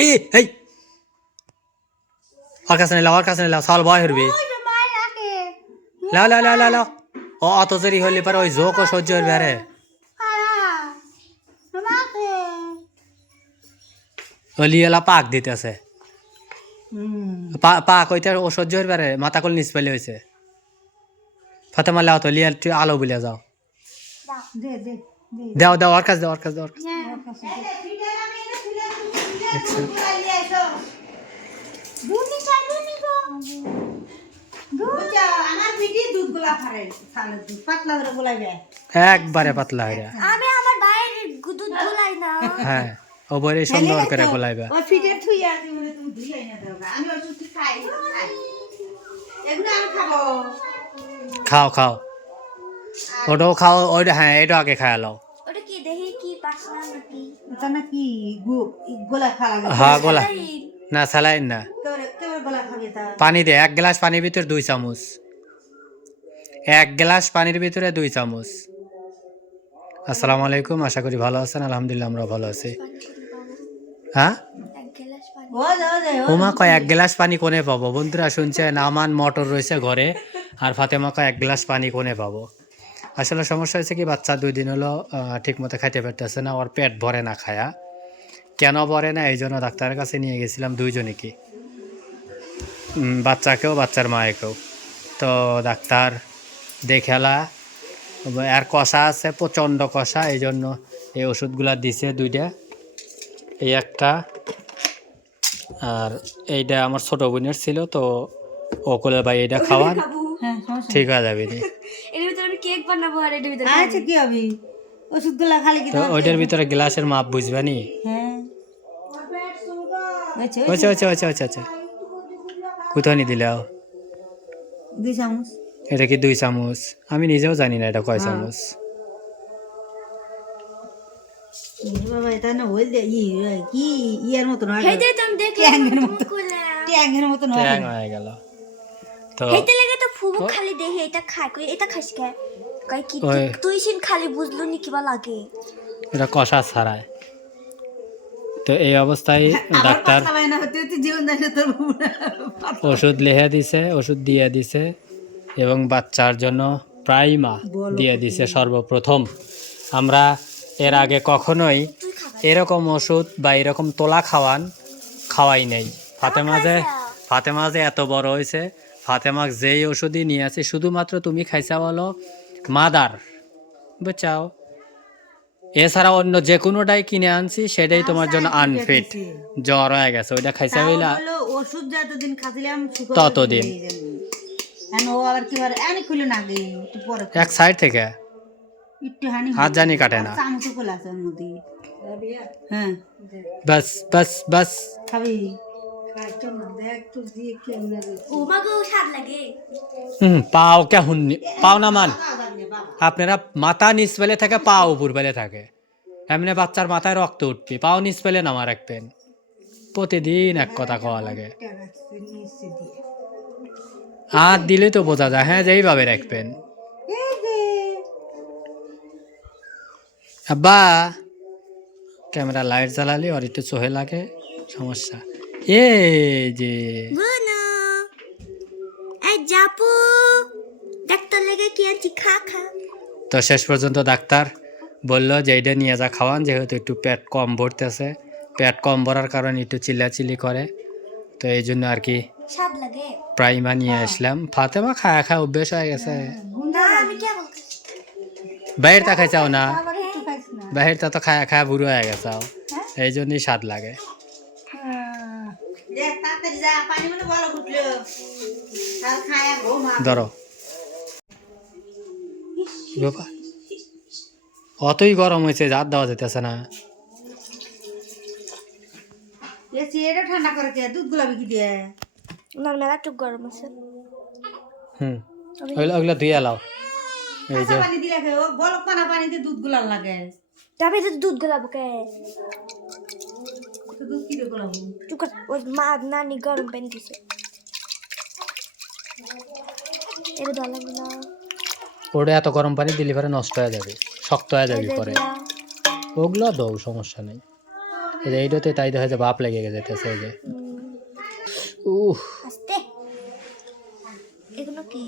এই এই ওর কাছে নিলাও সাল ভয় হরবি লাও লাও লাও লাও লাও ও অত জোরি হলে পরে ওই ঝোঁকও সহ্য হরবে আরে লিয়ালা পাক দিতেছে পাক ওইটা ও সহ্য হরবে আরে মাথা কল নিচ পেলে হয়েছে ফাতেমা লাও তো লিয়া তুই আলো বলে যাও দাও দাও ওর কাছে দাও একবারে পাতলা হয়ে আমি আমার ভাইয়ের দুধ গুলাই না হ্যাঁ ও বলে সুন্দর করে গোলাইবা খাও খাও ওটাও খাও ওইটা হ্যাঁ এটা আগে খায়ালো ওটা কি দেখি কি পাসনা নাকি এটা নাকি গোলা খাওয়া লাগে হ্যাঁ গোলা না স্যালাইন না কেউ গোলা খাবে তা পানি দে 1 গ্লাস পানির ভিতরে 2 চামচ 1 গ্লাস পানির ভিতরে 2 চামচ আসসালামু আলাইকুম আশা করি ভালো আছেন আলহামদুলিল্লাহ আমরা ভালো আছি হ্যাঁ এক গ্লাস পানি ওমা কয় 1 গ্লাস পানি কোনে পাবো বন্ধুরা শুনছেন আমান মোটর রয়েছে ঘরে আর ফাতেমা কয় 1 গ্লাস পানি কোনে পাবো আসলে সমস্যা হয়েছে কি বাচ্চা 2 দিন হলো ঠিক মতো খাইতে পারতেছে না ওর পেট ভরে না খায়া কেন ভরে না এই জন্য ডাক্তারের কাছে নিয়ে গেছিলাম দুইজনে কি বাচ্চাকেও বাচ্চার মায়েকেও তো ডাক্তার দেখালা আর কষা আছে প্রচণ্ড কষা এই জন্য এই ওষুধগুলা দিছে 2টা এই একটা আর এইটা আমার ছোট বোনের ছিল তো ও কোলে ভাই এটা খাওয়ান ঠিক হয়ে যাবে নি এর ভিতরে আমি কেক বানাবো আর এর ভিতরে আচ্ছা কি হবে ওষুধগুলা খালি কি তো ওইটার ভিতরে গ্লাসের মাপ বুঝবে নি হ্যাঁ আচ্ছা কোথাও নি দিলাও 2 চামচ এটা কি 2 চামচ আমি নিজেও জানি না এটা কয় চামচ বাবা এটা না হইল দে কি ইয়ার মত না হেইতে তো আমি দেখলাম ট্যাঙ্গের মতো কইলাম ট্যাঙ্গের মত না ট্যাং হয়ে গেল তো হেইতে লাগে তো ফুবু খালি দেখে এটা খায় কই এটা খাস কে কই কি তুই সিন খালি বুঝলু নি কিবা লাগে এটা কষা ছাড়ায় তো এই অবস্থায় ডাক্তার খাওয়াই না হতে হতে জীবন যাচ্ছে তোর ওষুধ লিখে দিছে ওষুধ দিয়ে দিছে এবং বাচ্চার জন্য প্রাইমা দিয়ে দিছে সর্বপ্রথম আমরা এর আগে কখনোই এরকম ওষুধ বা এরকম তোলা খাওয়াই নেই ফাতেমা যে এত বড় হয়েছে ফাতেমা যেই ওষুধই নিয়ে আছে শুধুমাত্র তুমি খাইছা বলো মাদার বুঝছাও এছাড়া অন্য যে কোনোটাই কিনে আনছি সেটাই তোমার জন্য আনফিট জ্বর হয়ে গেছে ওইটা খাইছা বইলা ওষুধ যতদিন খাচ্ছিলাম ততদিন ও আবার কি বলে এনে খুলে না গে একটু পরে এক সাইড থেকে একটু হানি হাত জানি কাটে না চামচ খোলা আছে নদী হ্যাঁ বাস খাবি ও মাগো স্বাদ লাগে পাও কে হুননি পাও না মান আপনারা মাথা নিচ পেলে থাকে পা উপর পেলে থাকে এমনি বাচ্চার মাথায় রক্ত উঠবে পাও নিচ পেলে নামা রাখবেন প্রতিদিন এক কথা খাওয়া লাগে হাত দিলে তো বোঝা যায় হ্যাঁ যেইভাবে রাখবেন আব্বা ক্যামেরা লাইট জ্বালালে আর একটু চোহে লাগে সমস্যা এই যে বুনো এই জাপু ডাক্তার লাগে কি আছি খা তো শেষ পর্যন্ত ডাক্তার বললো যে এইটা নিয়ে যা খাওয়ান যেহেতু একটু পেট কম ভরতেছে পেট কম ভরার কারণে একটু চিল্লাচিল্লি করে তো এই জন্য আর কি স্বাদ লাগে প্রাইমা নিয়ে আসলাম ফাতেমা খায়া অভ্যেস হয়ে গেছে না আমি কি বলছি বাইরেটা খাইছাও না আবার একটু খাইছ না বাইরেটা তো খায়া বুড়ো হয়ে গেছাও এই জন্যই স্বাদ লাগে দেখ তাড়াতাড়ি যা পানি মনে বলো উঠলো কাল খায়া ঘুমা ধরো বাবা অতই গরম হয়েছে জাত দেওয়া যেতেছে না এসি এটা ঠান্ডা করে কে দুধ গোলাপি কি দিয়ে না মেলা একটু গরম আছে ওগুলো ধুয়ে লাও এই যে পানি দিলে ও বলক পানিতে দুধ গোলাল লাগে তবে তো দুধ গলাবো কে তো দুধ কি দিয়ে গোলাবো চুকার ওই মা নানি গরম পানি দিছে এটা ভালো লাগে না ওটা এত গরম পানি দিলে পরে নষ্ট হয়ে যাবে শক্ত হয়ে যাবে পরে ওগুলো দাও সমস্যা নেই এই যে এইটাতে তাই দেখা যায় বাপ লেগে যেতেছে এই যে আস্তে এগুলো কি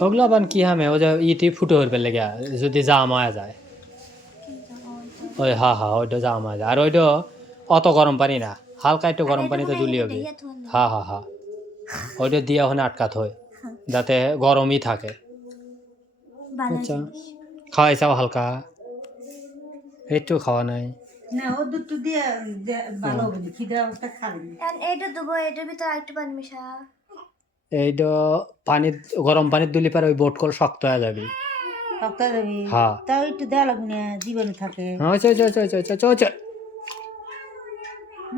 ওগুলো আবার কি হামে ও যে ইটি ফুটো হইবে লেগে যদি জাম হয়ে যায় ওই হা ওইটা জাম হয়ে যায় আর ওইটা অত গরম পানি না হালকা একটু গরম পানিতে দুলি হবে হা ওইটা দিয়ে ওখানে আটকাত হয় যাতে গরমই থাকে আচ্ছা খাওয়াই চাও হালকা একটু খাওয়া নাই না ও দুধ তো দিয়ে ভালো হবে না খিদা ওটা খাবে এইটা দেবো এটার ভিতরে একটু পানি মিশা এইটা পানি গরম পানির দুলি পারে ওই বোট কল শক্ত হয়ে যাবে সপ্তাহ যাবি হ্যাঁ তাও একটু দেওয়া লাগবে না জীবনে থাকে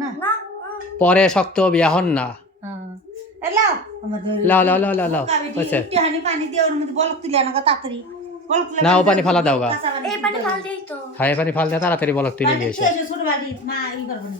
না না পরে শক্ত হবে এখন না হ্যাঁ এলাও আমার ধরে লাও হয়েছে একটু হানি পানি দিয়ে ওর মধ্যে বলক তুলে আনো তাড়াতাড়ি বলক তুলে না ও পানি ফালা দাও গা এই পানি ফাল দেই তো হ্যাঁ পানি ফাল দিয়ে তাড়াতাড়ি বলক তুলে নিয়ে এসে ছোট বাড়ি মা ই করবো না